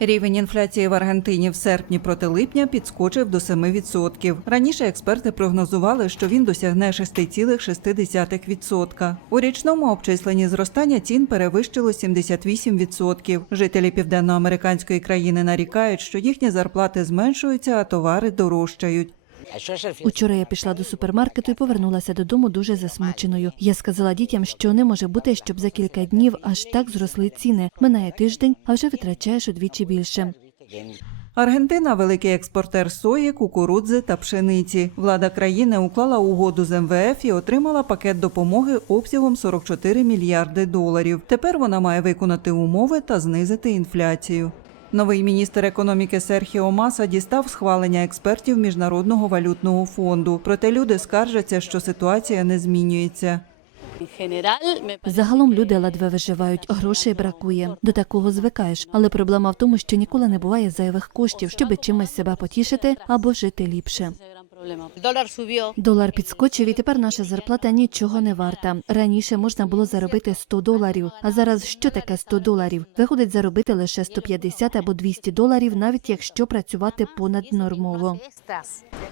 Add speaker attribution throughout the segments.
Speaker 1: Рівень інфляції в Аргентині в серпні проти липня підскочив до 7%. Раніше експерти прогнозували, що він досягне 6,6%. У річному обчисленні зростання цін перевищило 78%. Жителі південноамериканської країни нарікають, що їхні зарплати зменшуються, а товари дорожчають.
Speaker 2: Учора я пішла до супермаркету і повернулася додому дуже засмученою. Я сказала дітям, що не може бути, щоб за кілька днів аж так зросли ціни. Минає тиждень, а вже витрачаєш удвічі більше.
Speaker 1: Аргентина великий експортер сої, кукурудзи та пшениці. Влада країни уклала угоду з МВФ і отримала пакет допомоги обсягом 44 мільярди доларів. Тепер вона має виконати умови та знизити інфляцію. Новий міністр економіки Серхіо Маса дістав схвалення експертів Міжнародного валютного фонду. Проте люди скаржаться, що ситуація не змінюється.
Speaker 2: Загалом люди ледве виживають, грошей бракує. До такого звикаєш. Але проблема в тому, що ніколи не буває зайвих коштів, щоб чимось себе потішити або жити ліпше. Долар підскочив, і тепер наша зарплата нічого не варта. Раніше можна було заробити 100 доларів. А зараз що таке 100 доларів? Виходить заробити лише 150 або 200 доларів, навіть якщо працювати понаднормово.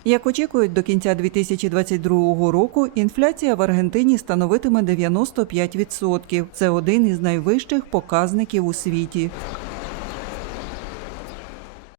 Speaker 1: Як очікують, до кінця 2022 року інфляція в Аргентині становитиме 95%. Це один із найвищих показників у світі.